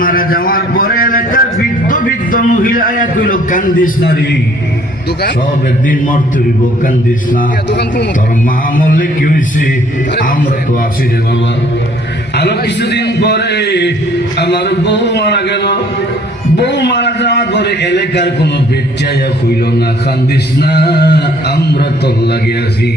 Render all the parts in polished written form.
মারা যাওয়ার পরে এলাকার বৃদ্ধ বৃদ্ধ মহিলা কইল কান্দিস না রে, সব একদিন মরতে হইব, কান্দিস না। তোর মা মরলে কি হয়েছে, আমরা তো আছি রে বাবা। আরো কিছুদিন পরে আমার বউ মারা গেল। বউ মারা যাওয়ার পরে এলাকার কোন বেচাইয়া কইল না কান্দিস না, আমরা তোর লাগে আছি।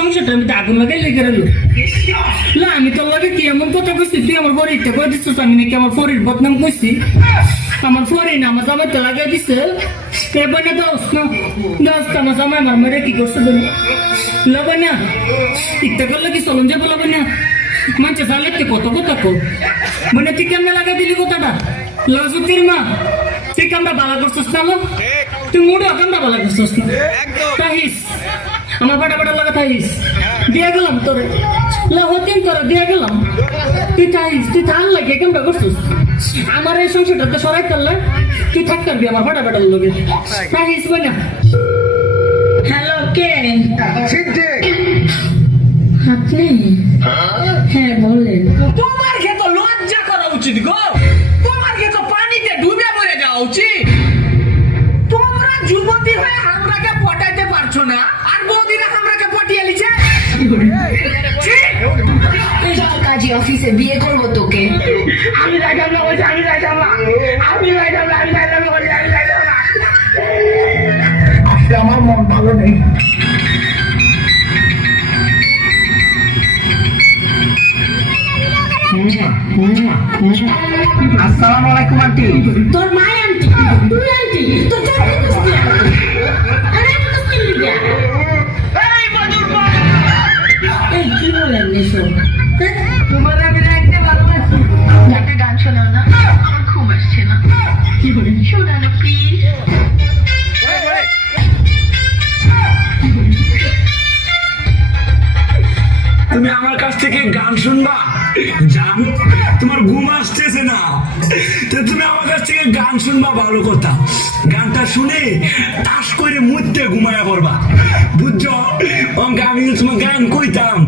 সংসারটা আমি আগুন লাগাই লেগে গেল। আমি তোর লাগে কি এমন কথা কইছি, তুই আমার ফরিদটা কই দিচ্ছিস, আমি নাকি আমার ফরিদ বদনাম কইছি। আমার ফরিদ আমার জামাই তো লাগাই দিছে। এবার না দোস্ত না দোস্ত, আমার জামাই আমার মেরে কি করছে বলি লবে না, ইত্যা করলে কি চলন যাবো লবে না। মানছে চালে কত কথা কো মানে তুই কেমনে লাগাই দিলি কথাটা। লজুতির মা তুই কামটা বালা করছিস না, তুই মুড়ে কামটা বালা করছিস না। তাহিস আমার বাটা বাটা লাগা থাইস দিয়ে গেলাম তোরে হতিন তোরে দিয়ে গেলাম। তুই থাইস, তুই থাল লাগে কেমন করছিস আমার এই সংসারটা সরাই করলে তুই থাক করবি আমার বাটা বাটার লগে থাইস বনা। হ্যালো কে আপনি? হ্যাঁ বলেন। তোমার খেত লজ্জা করা উচিত গো, তোমার খেত পানিতে ডুবে মরে যাওয়া উচিত। তোমরা যুবতী হয়ে আমরাকে পটাইতে পারছো না, আর বৌদিরা আমরাকে পটিয়ে লিছে। কাজী অফিসে বিয়ে করবো তোকে। আমি যাইতাম না, আমি যাইতাম না, আমি যাইতাম না, আমি যাইতাম না, আমি যাইতাম না। আজকে আমার মন ভালো নেই। আসসালামু আলাইকুম আন্টি। তোর মা আন্টি, তুই আন্টি, তোর চাকরি করছিস আরে মুশকিল লিখা। এই কি বলেন এসব? তোমার আমি রাখতে ভালোবাসি। একটা গান শোনাও না, আমার ঘুম আসছে না। কি বলেন? শোনাও না প্লিজ। তুমি আমার কাছ থেকে গান শুনবা জান, তোমার ঘুম আসতেছে না তো তুমি আমার কাছ থেকে গান শুনবা, ভালো কথা। গানটা শুনে তাস করে মুহূর্তে ঘুমায়া পড়বা, বুঝছো? আমি তোমার গান কইতাম।